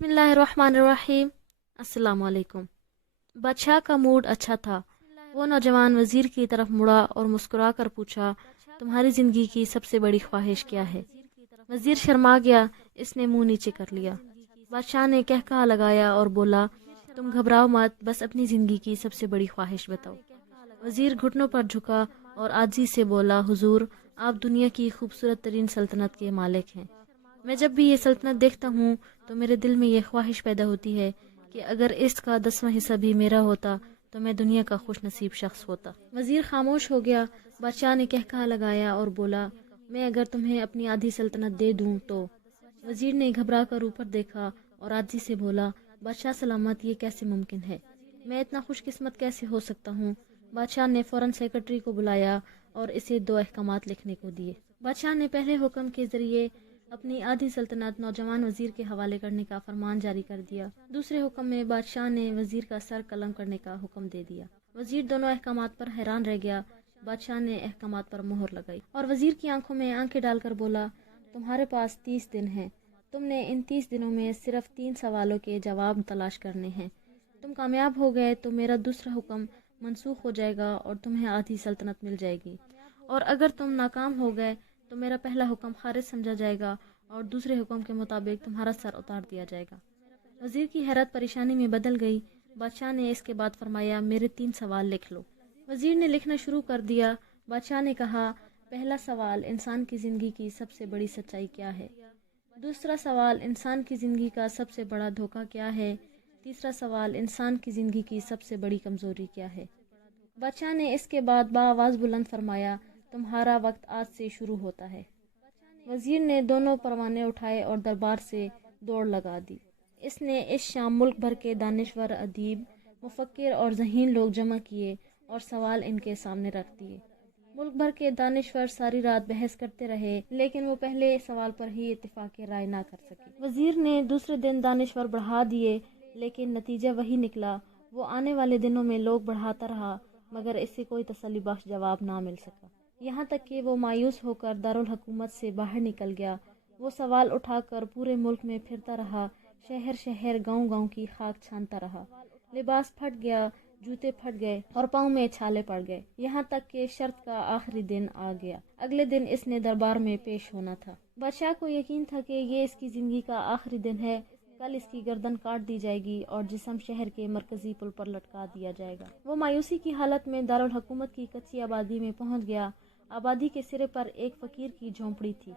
बिस्मिल्लाहिर्रहमानिर्रहीम। अस्सलाम वालेकुम। बादशाह का मूड अच्छा था। वो नौजवान वजीर की तरफ मुड़ा और मुस्कुरा कर पूछा, तुम्हारी जिंदगी की सबसे बड़ी ख्वाहिश क्या है? वजीर शर्मा गया। इसने मुंह नीचे कर लिया। बादशाह ने कहकहा लगाया और बोला, तुम घबराओ मत, बस अपनी जिंदगी की सबसे बड़ी ख्वाहिश बताओ। वजीर घुटनों पर झुका और आजी से बोला, हुजूर, आप दुनिया की खूबसूरत तरीन सल्तनत के मालिक हैं। मैं जब भी ये सल्तनत देखता हूँ तो मेरे दिल में ये ख्वाहिश पैदा होती है कि अगर इसका 10वां हिस्सा भी मेरा होता तो मैं दुनिया का खुश नसीब शख्स होता। वजीर खामोश हो गया। बादशाह ने कहकहा लगाया और बोला, मैं अगर तुम्हें अपनी आधी सल्तनत दे दूँ तो? वजीर ने घबरा कर ऊपर देखा और आजी से बोला, बादशाह सलामत, ये कैसे मुमकिन है? मैं इतना खुशकिस्मत कैसे हो सकता हूँ? बादशाह ने फौरन सेक्रेटरी को बुलाया और इसे 2 अहकामात लिखने को दिए। बादशाह ने पहले हुक्म के जरिए अपनी आधी सल्तनत नौजवान वजीर के हवाले करने का फरमान जारी कर दिया। दूसरे हुक्म में बादशाह ने वजीर का सर कलम करने का हुक्म दे दिया। वजीर दोनों अहकामात पर हैरान रह गया। बादशाह ने अहकामात पर मोहर लगाई और वजीर की आंखों में आंखें डालकर बोला, तुम्हारे पास 30 दिन हैं। तुमने इन 30 दिनों में सिर्फ 3 सवालों के जवाब तलाश करने हैं। तुम कामयाब हो गए तो मेरा दूसरा हुक्म मनसूख हो जाएगा और तुम्हें आधी सल्तनत मिल जाएगी, और अगर तुम नाकाम हो गए तो मेरा पहला हुक्म खारिज समझा जाएगा और दूसरे हुक्म के मुताबिक तुम्हारा सर उतार दिया जाएगा। वजीर की हैरत परेशानी में बदल गई। बादशाह ने इसके बाद फरमाया, मेरे 3 सवाल लिख लो। वजीर ने लिखना शुरू कर दिया। बादशाह ने कहा, पहला सवाल, इंसान की जिंदगी की सबसे बड़ी सच्चाई क्या है? दूसरा सवाल, इंसान की जिंदगी का सबसे बड़ा धोखा क्या है? तीसरा सवाल, इंसान की जिंदगी की सबसे बड़ी कमजोरी क्या है? बादशाह ने इसके बाद बाआवाज बुलंद फरमाया, तुम्हारा वक्त आज से शुरू होता है। वजीर ने दोनों परवाने उठाए और दरबार से दौड़ लगा दी। इसने इस शाम मुल्क भर के दानिश्वर, अदीब, मुफक्किर और ज़हीन लोग जमा किए और सवाल इनके सामने रख दिए। मुल्क भर के दानिश्वर सारी रात बहस करते रहे, लेकिन वो पहले सवाल पर ही इत्तेफाक राय ना कर सके। वजीर ने दूसरे दिन दानिश्वर बढ़ा दिए, लेकिन नतीजा वही निकला। वो आने वाले दिनों में लोग बढ़ाता रहा, मगर इससे कोई तसल्ली बख्श जवाब ना मिल सका। यहाँ तक कि वो मायूस होकर दारुल हुकूमत से बाहर निकल गया। वो सवाल उठाकर पूरे मुल्क में फिरता रहा, शहर शहर, गांव गांव की खाक छानता रहा। लिबास फट गया, जूते फट गए और पाँव में छाले पड़ गए। यहाँ तक कि शर्त का आखिरी दिन आ गया। अगले दिन इसने दरबार में पेश होना था। बादशाह को यकीन था कि ये इसकी जिंदगी का आखिरी दिन है। कल इसकी गर्दन काट दी जाएगी और जिस्म शहर के मरकजी पुल पर लटका दिया जाएगा। वो मायूसी की हालत में दारुल हुकूमत की कच्ची आबादी में पहुंच गया। आबादी के सिरे पर एक फकीर की झोंपड़ी थी।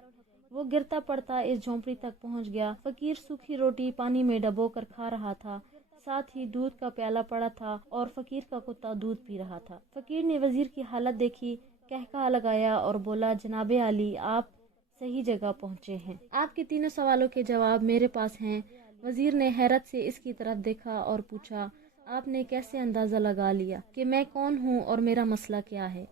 वो गिरता पड़ता इस झोंपड़ी तक पहुंच गया। फकीर सूखी रोटी पानी में डबो कर खा रहा था, साथ ही दूध का प्याला पड़ा था और फकीर का कुत्ता दूध पी रहा था। फकीर ने वजीर की हालत देखी, कहकहा लगाया और बोला, जनाबे आली, आप सही जगह पहुंचे हैं। आपके 3 सवालों के जवाब मेरे पास हैं। वजीर ने हैरत से इसकी तरफ देखा और पूछा, आपने कैसे अंदाजा लगा लिया कि मैं कौन हूँ और मेरा मसला क्या है?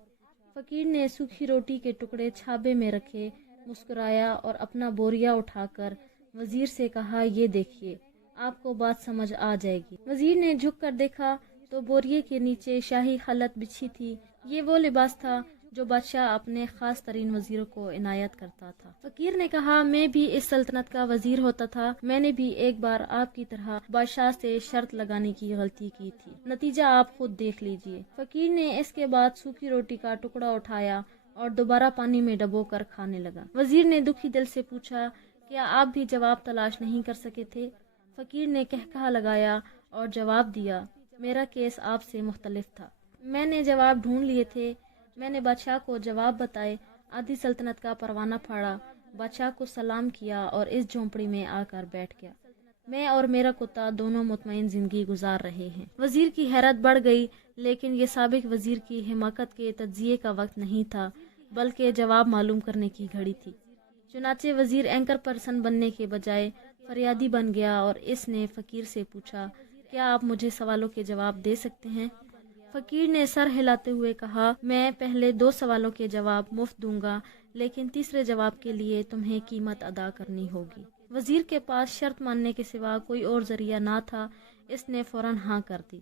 फकीर ने सूखी रोटी के टुकड़े छाबे में रखे, मुस्कुराया और अपना बोरिया उठाकर वजीर से कहा, ये देखिए, आपको बात समझ आ जाएगी। वजीर ने झुक कर देखा तो बोरिये के नीचे शाही खलत बिछी थी। ये वो लिबास था जो बादशाह अपने खास तरीन वजीरों को इनायत करता था। फकीर ने कहा, मैं भी इस सल्तनत का वजीर होता था। मैंने भी एक बार आपकी तरह बादशाह से शर्त लगाने की गलती की थी। नतीजा आप खुद देख लीजिए। फकीर ने इसके बाद सूखी रोटी का टुकड़ा उठाया और दोबारा पानी में डबो कर खाने लगा। वजीर ने दुखी दिल से पूछा, क्या आप भी जवाब तलाश नहीं कर सके थे? फकीर ने कहकहा लगाया और जवाब दिया, मेरा केस आपसे मुख्तलिफ था। मैंने जवाब ढूंढ लिए थे। मैंने बादशाह को जवाब बताए, आधी सल्तनत का परवाना फाड़ा, बादशाह को सलाम किया और इस झोंपड़ी में आकर बैठ गया। मैं और मेरा कुत्ता दोनों मुतमईन जिंदगी गुजार रहे हैं। वजीर की हैरत बढ़ गई, लेकिन ये साबिक वजीर की हिमाकत के तज्जिये का वक्त नहीं था, बल्कि जवाब मालूम करने की घड़ी थी। चुनाचे वजीर एंकर पर्सन बनने के बजाय फरियादी बन गया और इसने फकीर से पूछा, क्या आप मुझे सवालों के जवाब दे सकते हैं? फकीर ने सर हिलाते हुए कहा, मैं पहले 2 सवालों के जवाब मुफ्त दूंगा, लेकिन तीसरे जवाब के लिए तुम्हें कीमत अदा करनी होगी। वजीर के पास शर्त मानने के सिवा कोई और जरिया ना था। इसने फौरन हाँ कर दी।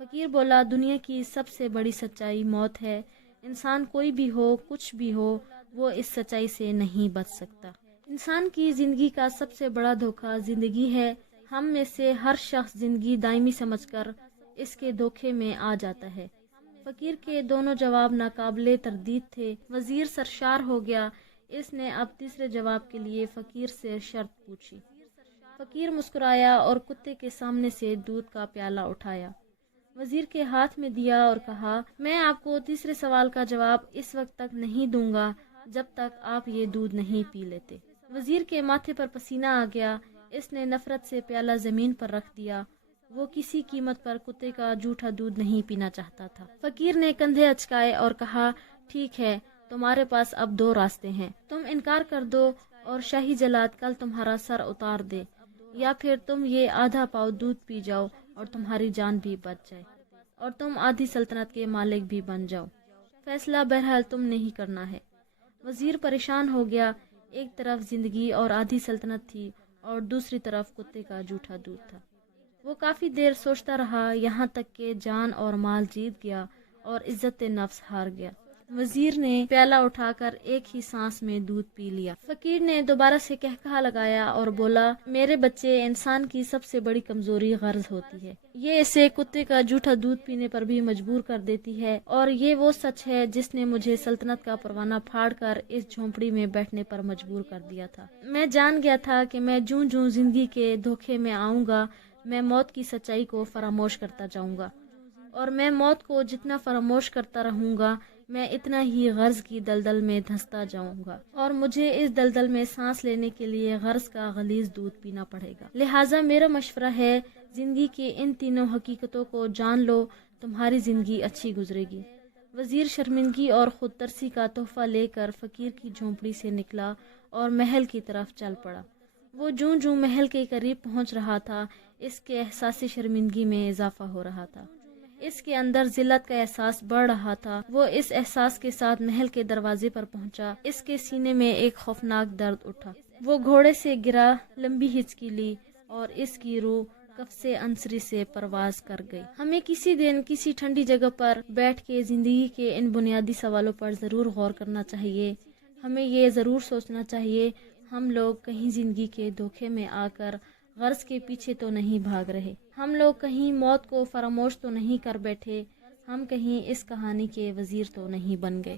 फकीर बोला, दुनिया की सबसे बड़ी सच्चाई मौत है। इंसान कोई भी हो, कुछ भी हो, वो इस सच्चाई से नहीं बच सकता। इंसान की जिंदगी का सबसे बड़ा धोखा जिंदगी है। ہم میں سے ہر شخص زندگی دائمی سمجھ کر اس کے دھوکے میں آ جاتا ہے۔ فقیر کے دونوں جواب ناقابل تردید تھے۔ وزیر سرشار ہو گیا۔ اس نے اب تیسرے جواب کے لیے فقیر سے شرط پوچھی۔ فقیر مسکرایا اور کتے کے سامنے سے دودھ کا پیالہ اٹھایا، وزیر کے ہاتھ میں دیا اور کہا، میں آپ کو تیسرے سوال کا جواب اس وقت تک نہیں دوں گا جب تک آپ یہ دودھ نہیں پی لیتے۔ وزیر کے ماتھے پر پسینہ آ گیا۔ اس نے نفرت سے پیالہ زمین پر رکھ دیا۔ وہ کسی قیمت پر کتے کا جھوٹا دودھ نہیں پینا چاہتا تھا۔ فقیر نے کندھے اچکائے اور کہا، ٹھیک ہے، تمہارے پاس اب دو راستے ہیں۔ تم انکار کر دو اور شاہی جلاد کل تمہارا سر اتار دے، یا پھر تم یہ آدھا پاؤ دودھ پی جاؤ اور تمہاری جان بھی بچ جائے اور تم آدھی سلطنت کے مالک بھی بن جاؤ۔ فیصلہ بہرحال تم نے ہی کرنا ہے۔ وزیر پریشان ہو گیا۔ ایک طرف زندگی اور آدھی سلطنت تھی اور دوسری طرف کتے کا جھوٹا دودھ تھا۔ وہ کافی دیر سوچتا رہا، یہاں تک کہ جان اور مال جیت گیا اور عزت نفس ہار گیا۔ وزیر نے پیالہ اٹھا کر ایک ہی سانس میں دودھ پی لیا۔ فقیر نے دوبارہ سے قہقہا لگایا اور بولا، میرے بچے، انسان کی سب سے بڑی کمزوری غرض ہوتی ہے۔ یہ اسے کتے کا جھوٹا دودھ پینے پر بھی مجبور کر دیتی ہے، اور یہ وہ سچ ہے جس نے مجھے سلطنت کا پروانہ پھاڑ کر اس جھونپڑی میں بیٹھنے پر مجبور کر دیا تھا۔ میں جان گیا تھا کہ میں جوں جوں زندگی کے دھوکے میں آؤں گا، میں موت کی سچائی کو فراموش کرتا جاؤں گا، اور میں موت کو جتنا فراموش کرتا رہوں گا، میں اتنا ہی غرض کی دلدل میں دھنستا جاؤں گا، اور مجھے اس دلدل میں سانس لینے کے لیے غرض کا غلیظ دودھ پینا پڑے گا۔ لہٰذا میرا مشورہ ہے، زندگی کی ان تینوں حقیقتوں کو جان لو، تمہاری زندگی اچھی گزرے گی۔ وزیر شرمندگی اور خود ترسی کا تحفہ لے کر فقیر کی جھونپڑی سے نکلا اور محل کی طرف چل پڑا۔ وہ جوں جوں محل کے قریب پہنچ رہا تھا، اس کے احساس شرمندگی میں اضافہ ہو رہا تھا۔ اس کے اندر ذلت کا احساس بڑھ رہا تھا۔ وہ اس احساس کے ساتھ محل کے دروازے پر پہنچا۔ اس کے سینے میں ایک خوفناک درد اٹھا۔ وہ گھوڑے سے گرا، لمبی ہچکی لی اور اس کی روح قفس عنصری سے پرواز کر گئی۔ ہمیں کسی دن کسی ٹھنڈی جگہ پر بیٹھ کے زندگی کے ان بنیادی سوالوں پر ضرور غور کرنا چاہیے۔ ہمیں یہ ضرور سوچنا چاہیے، ہم لوگ کہیں زندگی کے دھوکے میں آ کر غرض کے پیچھے تو نہیں بھاگ رہے، ہم لوگ کہیں موت کو فراموش تو نہیں کر بیٹھے، ہم کہیں اس کہانی کے وزیر تو نہیں بن گئے۔